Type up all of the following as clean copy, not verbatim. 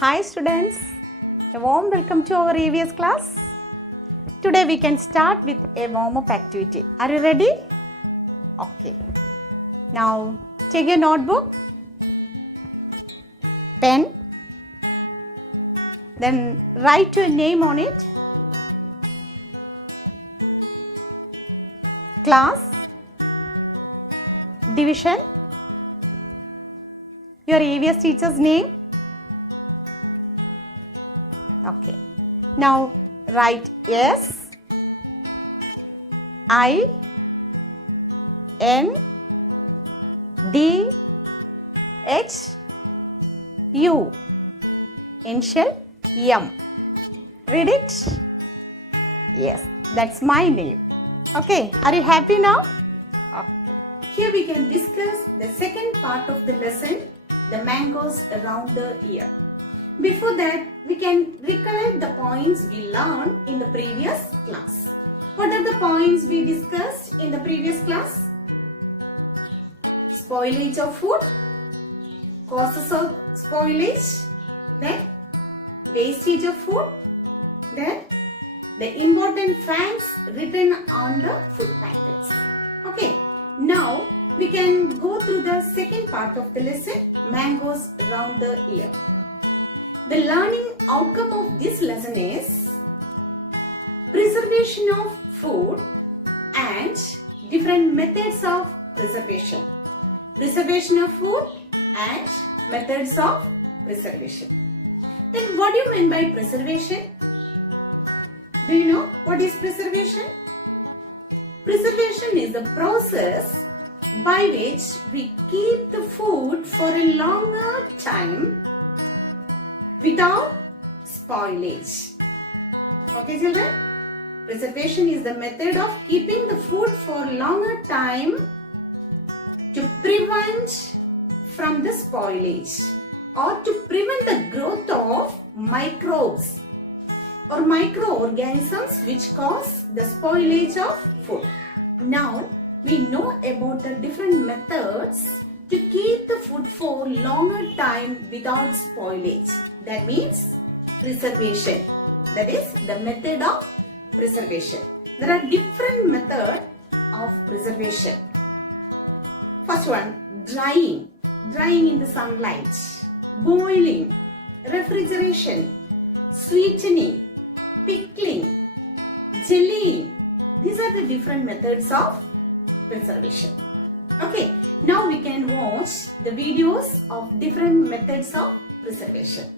Hi students, a warm welcome to our EVS class. Today we can start with a warm-up activity. Are you ready? Okay. Now take your notebook, pen, then write your name on it, class, division, your EVS teacher's name. Now write S, I, N, D, H, U, initial M. Read it? Yes, that's my name. Okay, are you happy now? Here we can discuss the second part of the lesson, the mangoes around the ear. Before that, we can recollect the points we learned in the previous class. What are the points we discussed in the previous class? Spoilage of food, causes of spoilage, then wastage of food, then the important facts written on the food packets. Okay, now we can go through the second part of the lesson, mangoes around the ear. The learning outcome of this lesson is preservation of food and different methods of preservation. Preservation of food and methods of preservation. Then what do you mean by preservation? Do you know what is preservation? Preservation is the process by which we keep the food for a longer time without spoilage. Okay children? Preservation is the method of keeping the food for longer time to prevent from the spoilage or to prevent the growth of microbes or microorganisms which cause the spoilage of food. Now we know about the different methods to keep the food for longer time without spoilage. That means preservation. That is the method of preservation. There are different methods of preservation. First one, drying. Drying in the sunlight. Boiling. Refrigeration. Sweetening. Pickling. Jellying. These are the different methods of preservation. Okay, now we can watch the videos of different methods of preservation.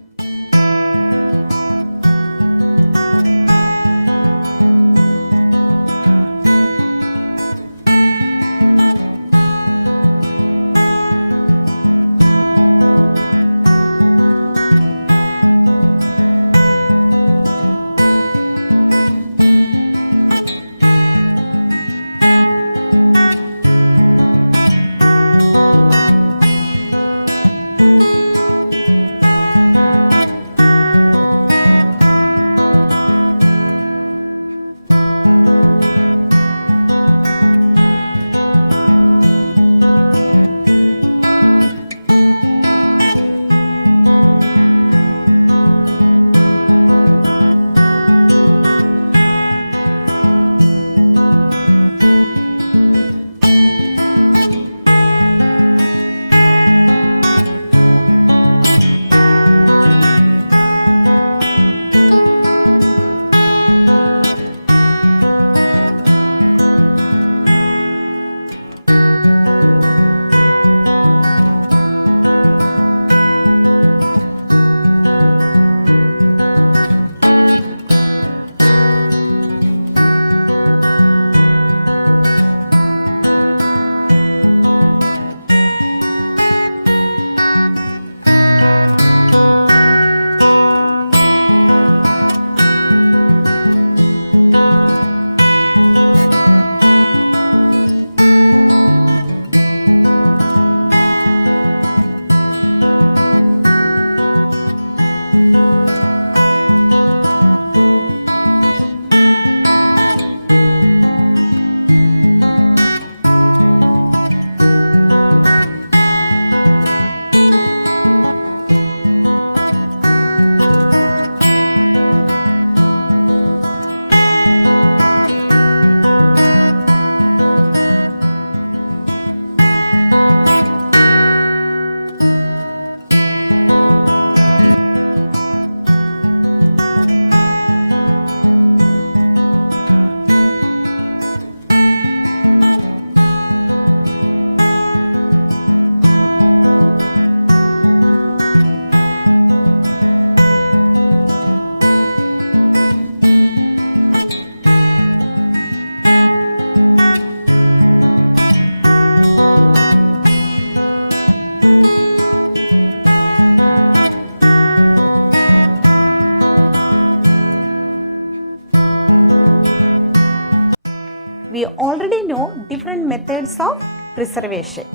of preservation.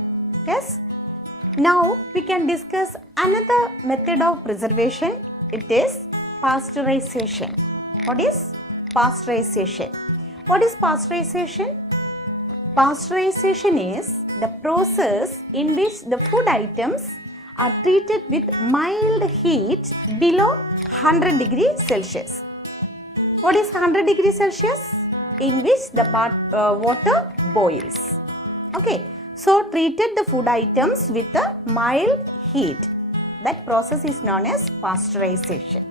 Yes. Now we can discuss another method of preservation. It is pasteurization. What is pasteurization? What is pasteurization? Pasteurization is the process in which the food items are treated with mild heat below 100 degrees Celsius. What is 100 degrees Celsius? In which the water boils. Okay, so treated the food items with a mild heat. That process is known as pasteurization.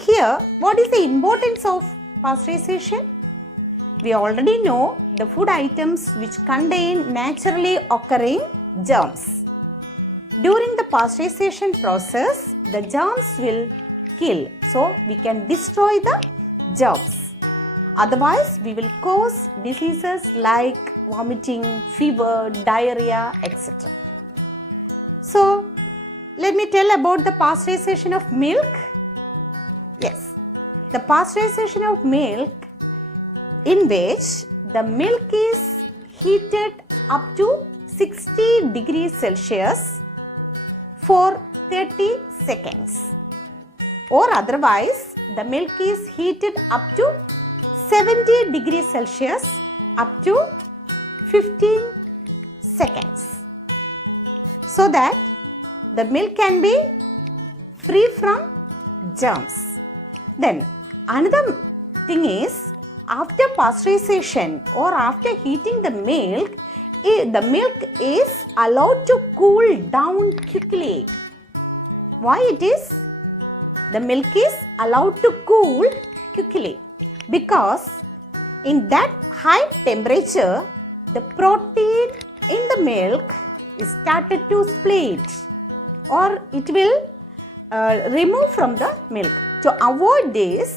Here, what is the importance of pasteurization? We already know the food items which contain naturally occurring germs. During the pasteurization process, the germs will kill. So, we can destroy the germs. Otherwise, we will cause diseases like vomiting, fever, diarrhea, etc. So, let me tell about the pasteurization of milk. Yes, the pasteurization of milk, in which the milk is heated up to 60 degrees Celsius for 30 seconds. Or otherwise, the milk is heated up to 70 degrees Celsius up to 15 seconds. So that the milk can be free from germs. Then another thing is, after pasteurization or after heating the milk is allowed to cool down quickly. Why it is? The milk is allowed to cool quickly because in that high temperature, the protein in the milk is started to split or it will remove from the milk. To avoid this,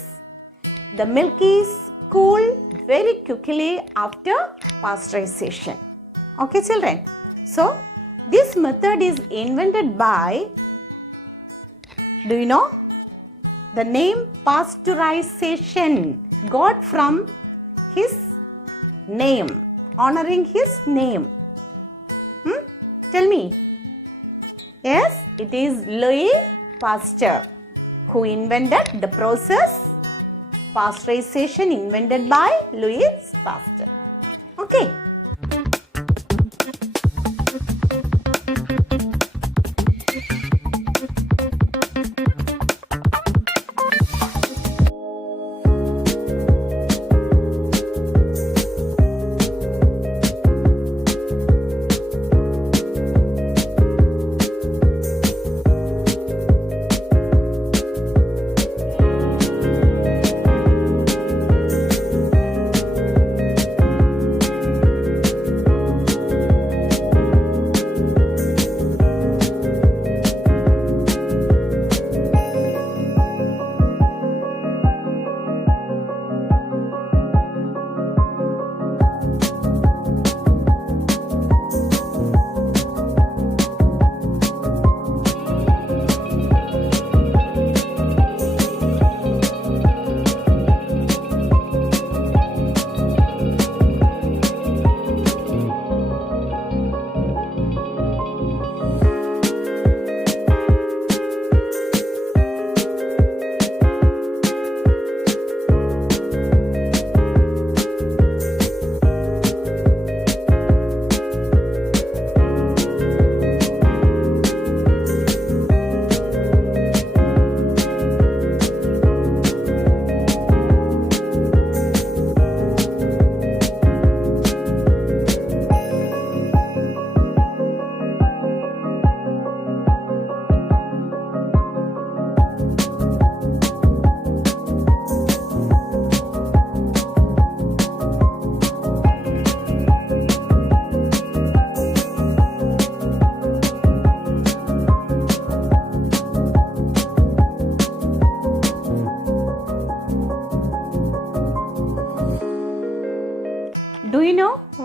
the milk is cooled very quickly after pasteurization. Okay, children. So, this method is invented by, do you know? The name pasteurization got from his name, honoring his name. Tell me. Yes, it is Louis Pasteur who invented the process pasteurization, invented by Louis Pasteur. Okay.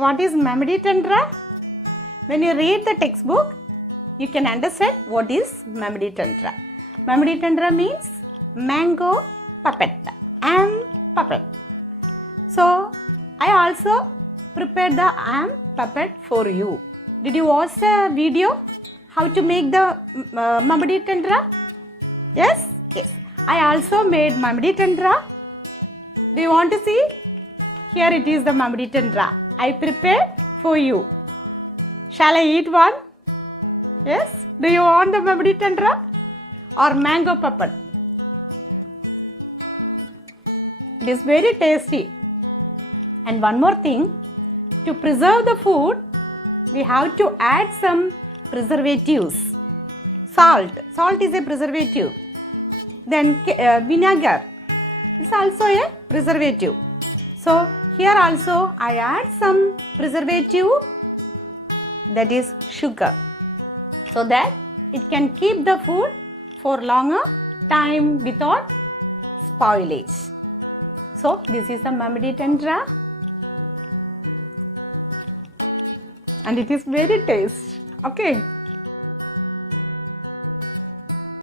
what is Mamadi Tendra? When you read the textbook, you can understand what is Mamadi Tendra. Mamadi Tendra means mango puppet, am puppet. So, I also prepared the am puppet for you. Did you watch the video how to make the Mamadi Tendra? Yes? Yes. I also made Mamadi Tendra. Do you want to see? Here it is the Mamadi Tendra. I prepared for you. Shall I eat one? Yes? Do you want the Mamadi Tendra or mango puppet? It is very tasty. And one more thing, to preserve the food, we have to add some preservatives. Salt. Salt is a preservative. Then vinegar is also a preservative. So here also I add some preservative, that is sugar, so that it can keep the food for longer time without spoilage. So this is the Mamadi Tendra, and it is very tasty. Okay.